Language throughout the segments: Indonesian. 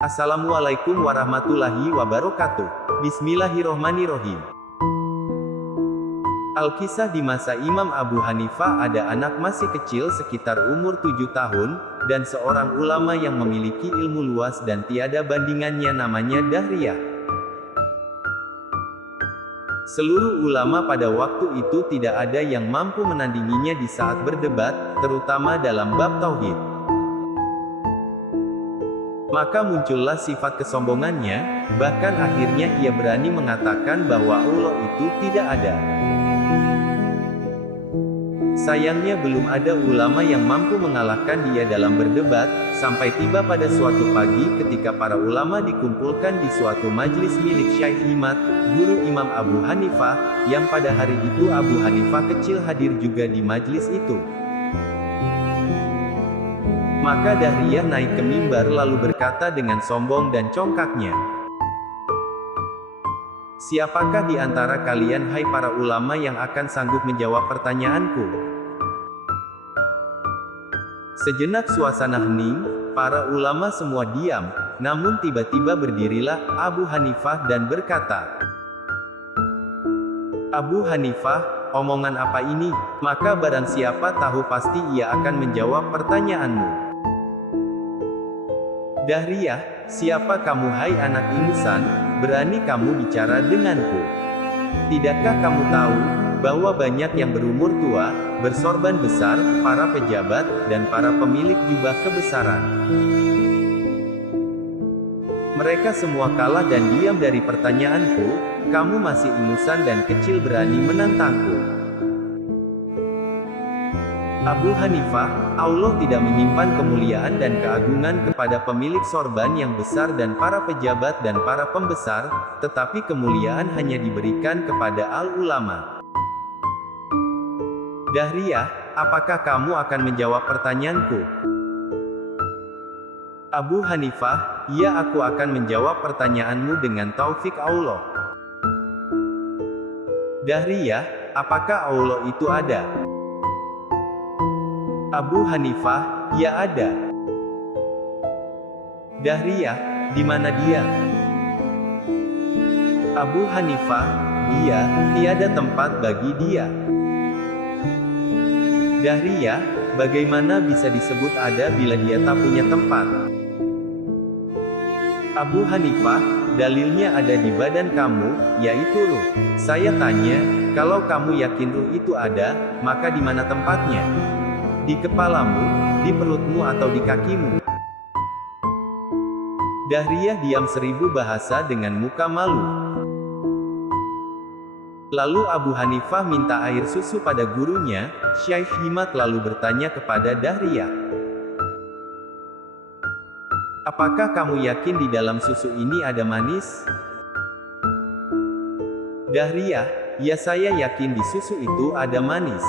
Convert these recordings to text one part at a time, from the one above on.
Assalamualaikum warahmatullahi wabarakatuh. Bismillahirrohmanirrohim. Alkisah di masa Imam Abu Hanifah ada anak masih kecil sekitar umur 7 tahun, dan seorang ulama yang memiliki ilmu luas dan tiada bandingannya namanya Dahriyah. Seluruh ulama pada waktu itu tidak ada yang mampu menandinginya di saat berdebat, terutama dalam bab tauhid. Maka muncullah sifat kesombongannya, bahkan akhirnya ia berani mengatakan bahwa Allah itu tidak ada. Sayangnya belum ada ulama yang mampu mengalahkan dia dalam berdebat, sampai tiba pada suatu pagi ketika para ulama dikumpulkan di suatu majlis milik Syekh Himad, guru Imam Abu Hanifah, yang pada hari itu Abu Hanifah kecil hadir juga di majlis itu. Maka Dahriyah naik ke mimbar lalu berkata dengan sombong dan congkaknya, "Siapakah di antara kalian hai para ulama yang akan sanggup menjawab pertanyaanku?" Sejenak suasana hening, para ulama semua diam, namun tiba-tiba berdirilah Abu Hanifah dan berkata, "Abu Hanifah, omongan apa ini? Maka barang siapa tahu pasti ia akan menjawab pertanyaanmu." "Dahriyah, siapa kamu hai anak ingusan, berani kamu bicara denganku? Tidakkah kamu tahu, bahwa banyak yang berumur tua, bersorban besar, para pejabat, dan para pemilik jubah kebesaran. Mereka semua kalah dan diam dari pertanyaanku, kamu masih ingusan dan kecil berani menantangku." Abu Hanifah, Allah tidak menyimpan kemuliaan dan keagungan kepada pemilik sorban yang besar dan para pejabat dan para pembesar, tetapi kemuliaan hanya diberikan kepada al-ulama. "Dahriyah, apakah kamu akan menjawab pertanyaanku?" Abu Hanifah, "Ya, aku akan menjawab pertanyaanmu dengan taufik Allah." "Dahriyah, apakah Allah itu ada?" Abu Hanifah, "Ya ada." "Dahriyah, di mana dia?" Abu Hanifah, "Dia, tiada tempat bagi dia." "Dahriyah, bagaimana bisa disebut ada bila dia tak punya tempat?" Abu Hanifah, "Dalilnya ada di badan kamu, yaitu ruh. Saya tanya, kalau kamu yakin ruh itu ada, maka di mana tempatnya? Di kepalamu, di perutmu atau di kakimu?" Dahriyah diam 1000 bahasa dengan muka malu. Lalu Abu Hanifah minta air susu pada gurunya, Syekh Himad lalu bertanya kepada Dahriyah, "Apakah kamu yakin di dalam susu ini ada manis?" Dahriyah, "Ya, saya yakin di susu itu ada manis."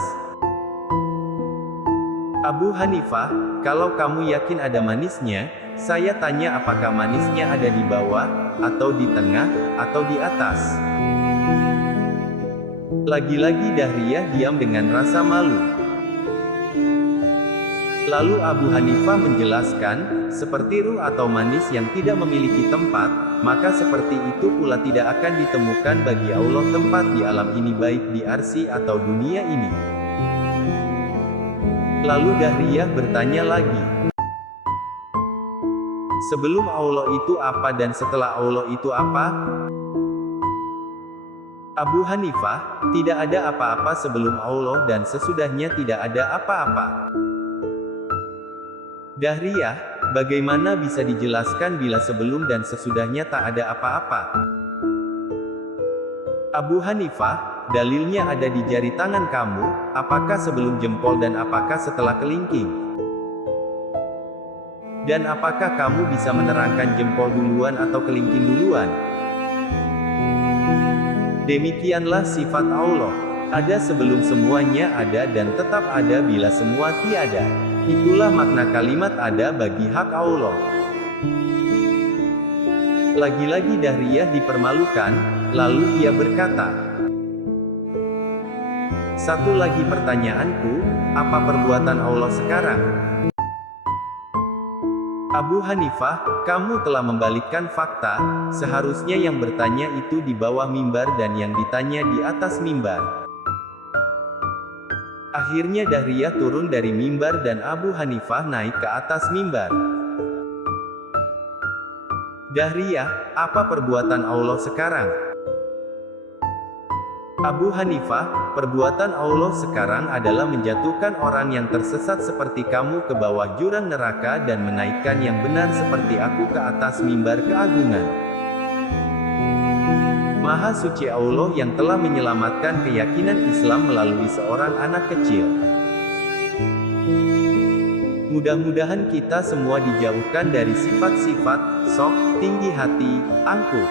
Abu Hanifah, "Kalau kamu yakin ada manisnya, saya tanya apakah manisnya ada di bawah, atau di tengah, atau di atas?" Lagi-lagi Dahriyah diam dengan rasa malu. Lalu Abu Hanifah menjelaskan, seperti ruh atau manis yang tidak memiliki tempat, maka seperti itu pula tidak akan ditemukan bagi Allah tempat di alam ini baik di arsy atau dunia ini. Lalu Dahriyah bertanya lagi, "Sebelum Allah itu apa dan setelah Allah itu apa?" Abu Hanifah, "Tidak ada apa-apa sebelum Allah dan sesudahnya tidak ada apa-apa." Dahriyah, "Bagaimana bisa dijelaskan bila sebelum dan sesudahnya tak ada apa-apa?" Abu Hanifah, "Dalilnya ada di jari tangan kamu, apakah sebelum jempol dan apakah setelah kelingking? Dan apakah kamu bisa menerangkan jempol duluan atau kelingking duluan?" Demikianlah sifat Allah. Ada sebelum semuanya ada dan tetap ada bila semua tiada. Itulah makna kalimat ada bagi hak Allah. Lagi-lagi Dahriyah dipermalukan, lalu ia berkata, "Satu lagi pertanyaanku, apa perbuatan Allah sekarang?" Abu Abu Hanifah, kamu telah membalikkan fakta, seharusnya yang bertanya itu di bawah mimbar dan yang ditanya di atas mimbar. Akhirnya Dahriyah turun dari mimbar dan Abu Hanifah naik ke atas mimbar. Dahriyah, apa perbuatan Allah sekarang? Abu Hanifah, perbuatan Allah sekarang adalah menjatuhkan orang yang tersesat seperti kamu ke bawah jurang neraka dan menaikkan yang benar seperti aku ke atas mimbar keagungan. Maha suci Allah yang telah menyelamatkan keyakinan Islam melalui seorang anak kecil. Mudah-mudahan kita semua dijauhkan dari sifat-sifat sok, tinggi hati, angkuh,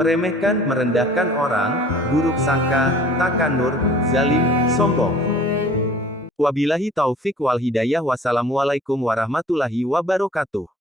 meremehkan, merendahkan orang, buruk sangka, takanur, zalim, sombong. Wabillahi taufik wal hidayah. Wassalamualaikum warahmatullahi wabarakatuh.